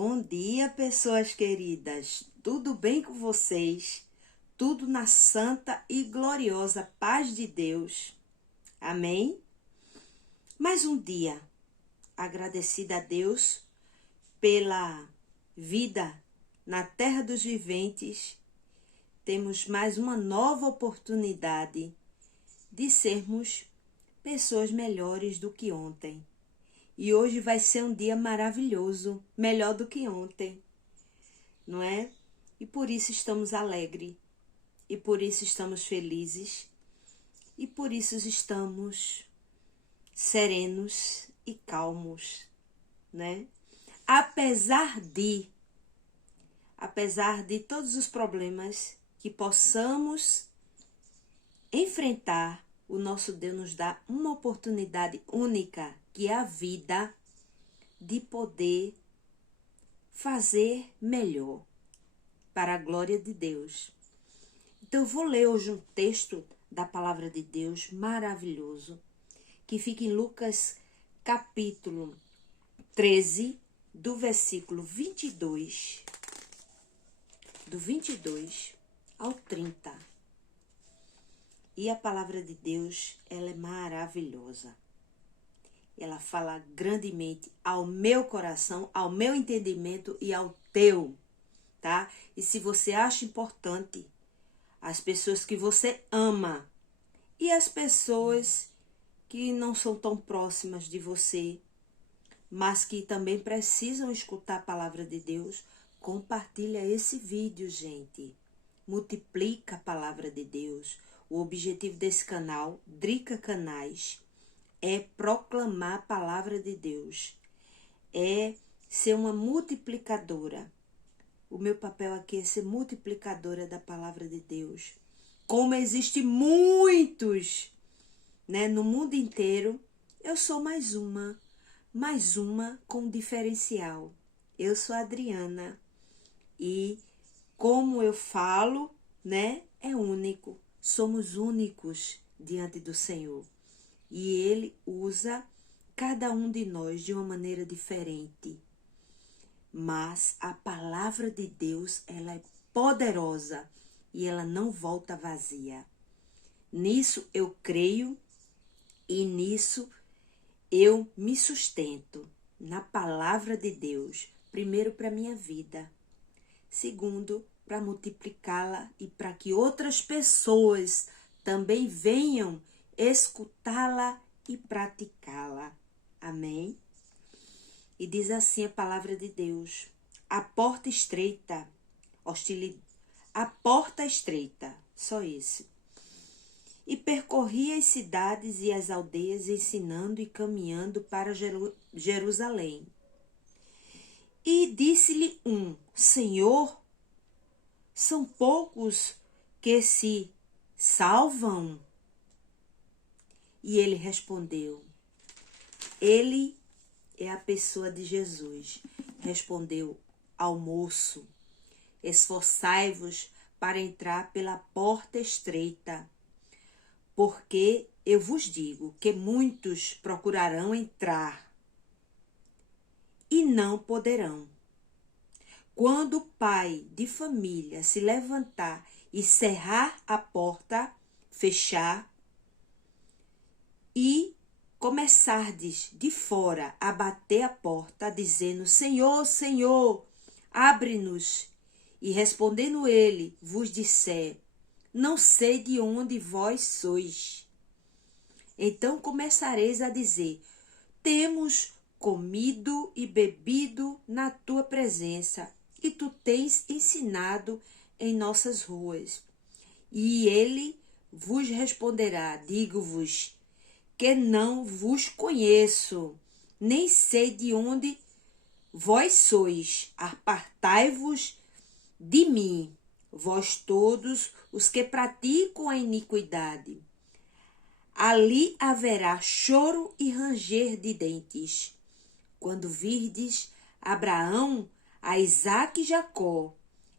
Bom dia, pessoas queridas. Tudo bem com vocês? Tudo na santa e gloriosa paz de Deus. Amém? Mais um dia, agradecida a Deus pela vida na terra dos viventes, temos mais uma nova oportunidade de sermos pessoas melhores do que ontem. E hoje vai ser um dia maravilhoso, melhor do que ontem, não é? E por isso estamos alegres, e por isso estamos felizes, e por isso estamos serenos e calmos, né? Apesar de todos os problemas que possamos enfrentar, o nosso Deus nos dá uma oportunidade única, que é a vida, de poder fazer melhor para a glória de Deus. Então eu vou ler hoje um texto da palavra de Deus maravilhoso, que fica em Lucas capítulo 13, do versículo 22, do 22 ao 30. E a palavra de Deus, ela é maravilhosa. Ela fala grandemente ao meu coração, ao meu entendimento e ao teu, tá? E se você acha importante, as pessoas que você ama e as pessoas que não são tão próximas de você, mas que também precisam escutar a palavra de Deus, compartilha esse vídeo, gente. Multiplica a palavra de Deus. O objetivo desse canal, Drica Canais, é proclamar a palavra de Deus. É ser uma multiplicadora. O meu papel aqui é ser multiplicadora da palavra de Deus. Como existe muitos, né, no mundo inteiro, eu sou mais uma com diferencial. Eu sou a Adriana e como eu falo, né, é único. Somos únicos diante do Senhor. E Ele usa cada um de nós de uma maneira diferente. Mas a palavra de Deus, ela é poderosa e ela não volta vazia. Nisso eu creio e nisso eu me sustento na palavra de Deus. Primeiro, para minha vida. Segundo, para multiplicá-la e para que outras pessoas também venham escutá-la e praticá-la. Amém? E diz assim a palavra de Deus: a porta estreita, a porta estreita, só isso. E percorria as cidades e as aldeias, ensinando e caminhando para Jerusalém. E disse-lhe um: Senhor, são poucos que se salvam? E ele respondeu, ele é a pessoa de Jesus, respondeu ao moço: esforçai-vos para entrar pela porta estreita, porque eu vos digo que muitos procurarão entrar e não poderão. Quando o pai de família se levantar e cerrar a porta, fechar, e começardes de fora a bater a porta, dizendo: Senhor, Senhor, abre-nos. E respondendo ele, vos disser: não sei de onde vós sois. Então começareis a dizer: temos comido e bebido na tua presença, e tu tens ensinado em nossas ruas. E ele vos responderá: digo-vos que não vos conheço, nem sei de onde vós sois. Apartai-vos de mim, vós todos os que praticam a iniquidade. Ali haverá choro e ranger de dentes, quando virdes Abraão, a Isaque e Jacó,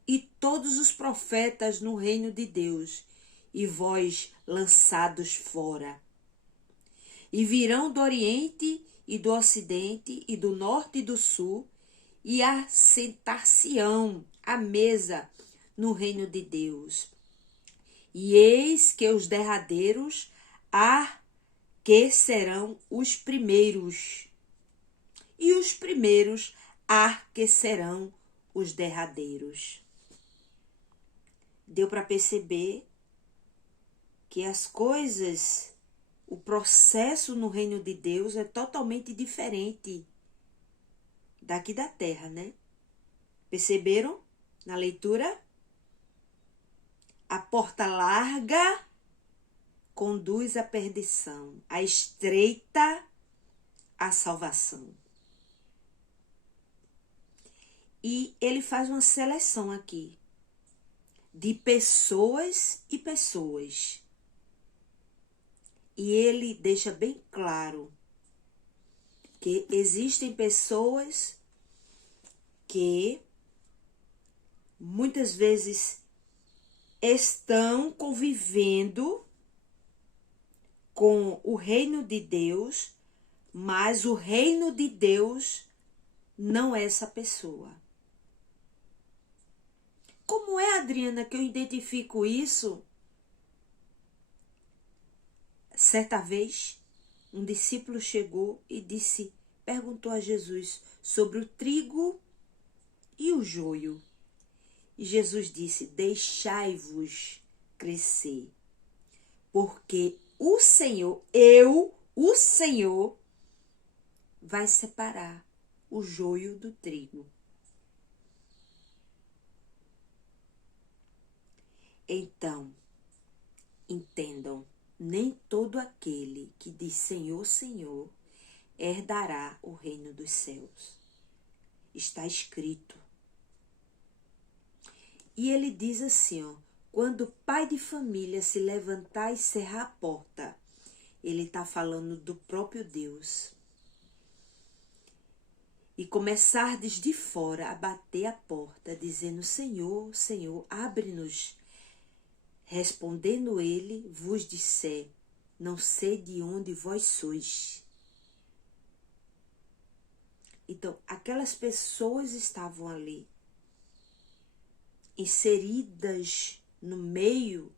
e todos os profetas no reino de Deus, e vós lançados fora. E virão do Oriente e do Ocidente, e do Norte e do Sul, e assentar-se-ão à mesa no reino de Deus. E eis que os derradeiros que serão os primeiros, e os primeiros que serão os derradeiros. Deu para perceber que as coisas, o processo no reino de Deus é totalmente diferente daqui da terra, né? Perceberam na leitura? A porta larga conduz à perdição, a estreita à salvação. E ele faz uma seleção aqui de pessoas e pessoas. E ele deixa bem claro que existem pessoas que muitas vezes estão convivendo com o reino de Deus, mas o reino de Deus não é essa pessoa. Como é, Adriana, que eu identifico isso? Certa vez, um discípulo chegou e perguntou a Jesus sobre o trigo e o joio. E Jesus disse: deixai-vos crescer, porque o Senhor, o Senhor, vai separar o joio do trigo. Então, entendam, nem todo aquele que diz Senhor, Senhor, herdará o reino dos céus. Está escrito. E ele diz assim, ó, quando o pai de família se levantar e cerrar a porta, ele está falando do próprio Deus. E começardes de fora a bater a porta, dizendo, Senhor, Senhor, abre-nos. Respondendo ele, vos disser, não sei de onde vós sois. Então, aquelas pessoas estavam ali, inseridas no meio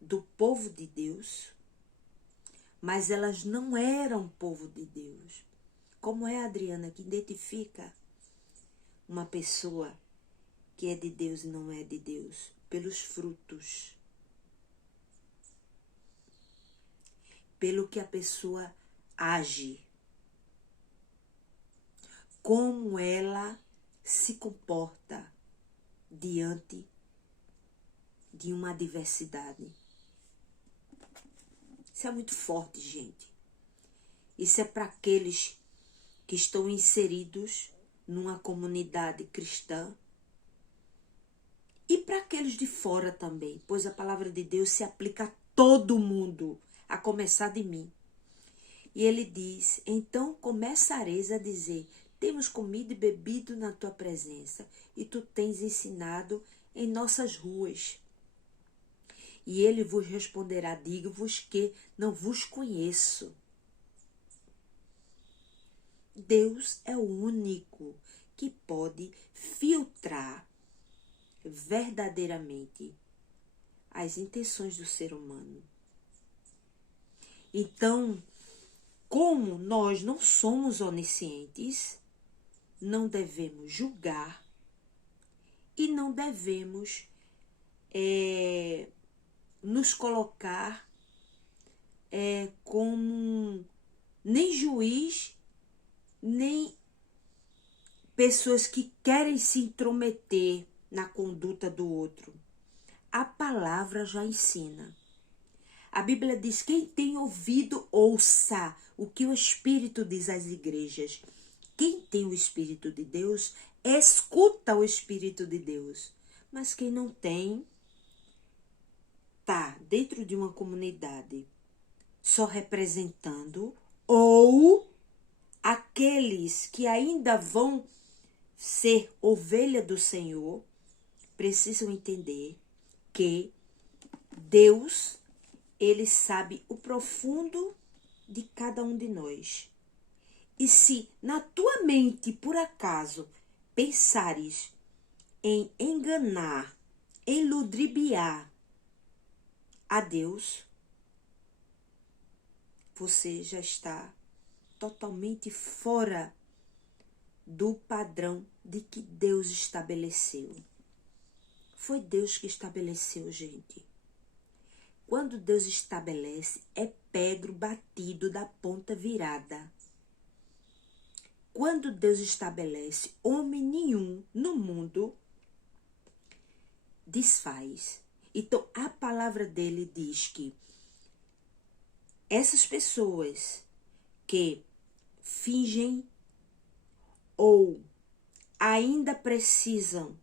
do povo de Deus, mas elas não eram povo de Deus. Como é, Adriana, que identifica uma pessoa que é de Deus e não é de Deus? Pelos frutos. Pelo que a pessoa age. Como ela se comporta diante de uma adversidade. Isso é muito forte, gente. Isso é para aqueles que estão inseridos numa comunidade cristã e para aqueles de fora também, pois a palavra de Deus se aplica a todo mundo, a começar de mim. E ele diz, então começareis a dizer, temos comido e bebido na tua presença, e tu tens ensinado em nossas ruas. E ele vos responderá, digo-vos que não vos conheço. Deus é o único que pode filtrar verdadeiramente as intenções do ser humano. Então, como nós não somos oniscientes, não devemos julgar e não devemos nos colocar como nem juiz, nem pessoas que querem se intrometer na conduta do outro. A palavra já ensina. A Bíblia diz, quem tem ouvido, ouça o que o Espírito diz às igrejas. Quem tem o Espírito de Deus, escuta o Espírito de Deus. Mas quem não tem, tá dentro de uma comunidade só representando, ou aqueles que ainda vão ser ovelha do Senhor, precisam entender que Deus, ele sabe o profundo de cada um de nós. E se na tua mente, por acaso, pensares em enganar, em ludibriar a Deus, você já está totalmente fora do padrão de que Deus estabeleceu. Foi Deus que estabeleceu, gente. Quando Deus estabelece, é pego batido da ponta virada. Quando Deus estabelece, homem nenhum no mundo desfaz. Então, a palavra dele diz que essas pessoas que fingem ou ainda precisam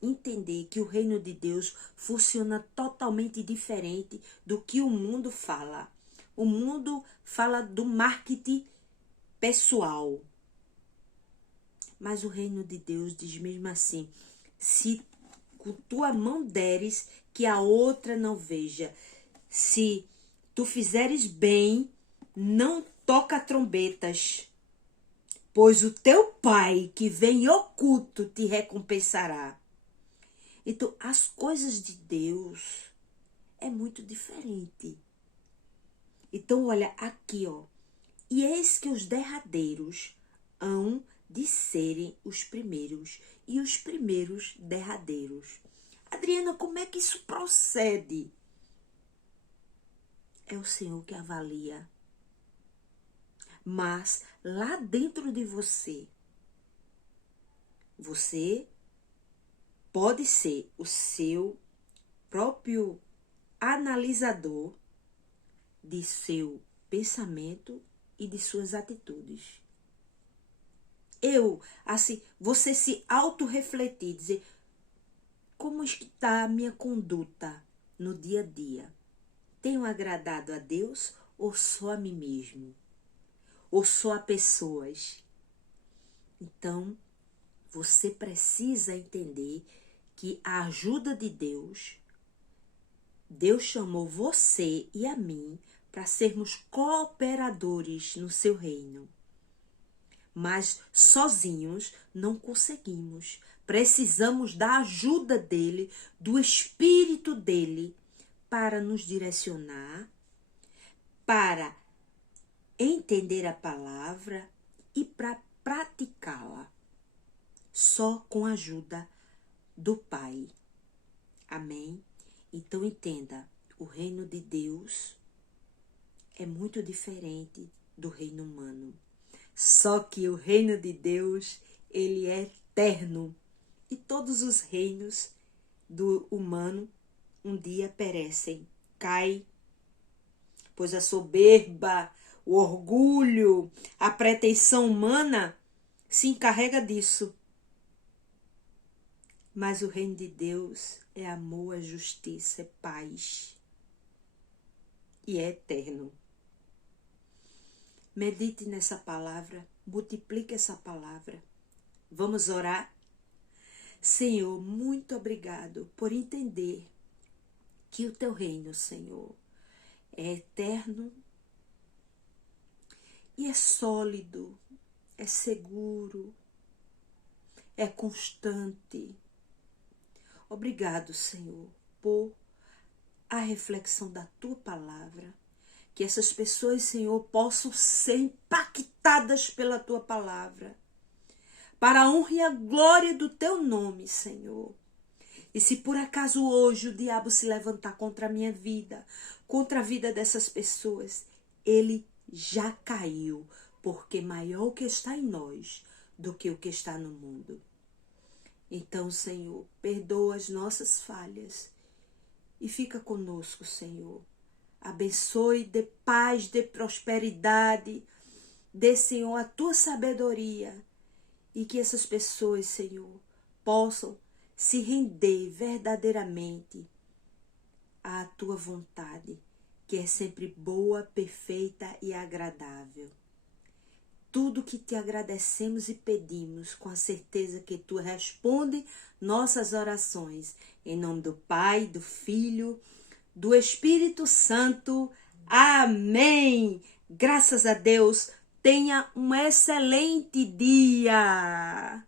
entender que o reino de Deus funciona totalmente diferente do que o mundo fala. O mundo fala do marketing pessoal. Mas o reino de Deus diz mesmo assim: se com tua mão deres, que a outra não veja. Se tu fizeres bem, não toca trombetas, pois o teu Pai que vem oculto te recompensará. Então, as coisas de Deus é muito diferente. Então, olha aqui, ó. E eis que os derradeiros hão de serem os primeiros, e os primeiros derradeiros. Adriana, como é que isso procede? É o Senhor que avalia. Mas lá dentro de você, você pode ser o seu próprio analisador de seu pensamento e de suas atitudes. Você se autorrefletir, dizer, como está a minha conduta no dia a dia? Tenho agradado a Deus ou só a mim mesmo? Ou só a pessoas? Então, você precisa entender que a ajuda de Deus, Deus chamou você e a mim para sermos cooperadores no seu reino. Mas sozinhos não conseguimos. Precisamos da ajuda dele, do Espírito dele, para nos direcionar, para entender a palavra e para praticá-la. Só com a ajuda do Pai. Amém? Então entenda, o reino de Deus é muito diferente do reino humano. Só que o reino de Deus, ele é eterno. E todos os reinos do humano um dia perecem, caem. Pois a soberba, o orgulho, a pretensão humana se encarrega disso. Mas o reino de Deus é amor, é justiça, é paz. E é eterno. Medite nessa palavra, multiplique essa palavra. Vamos orar? Senhor, muito obrigado por entender que o teu reino, Senhor, é eterno e é sólido, é seguro, é constante. Obrigado, Senhor, por a reflexão da tua palavra. Que essas pessoas, Senhor, possam ser impactadas pela tua palavra. Para a honra e a glória do teu nome, Senhor. E se por acaso hoje o diabo se levantar contra a minha vida, contra a vida dessas pessoas, ele já caiu, porque maior o que está em nós do que o que está no mundo. Então, Senhor, perdoa as nossas falhas e fica conosco, Senhor. Abençoe, dê paz, dê prosperidade, dê, Senhor, a tua sabedoria e que essas pessoas, Senhor, possam se render verdadeiramente à tua vontade, que é sempre boa, perfeita e agradável. Tudo que te agradecemos e pedimos, com a certeza que tu responde nossas orações. Em nome do Pai, do Filho, do Espírito Santo. Amém. Graças a Deus. Tenha um excelente dia.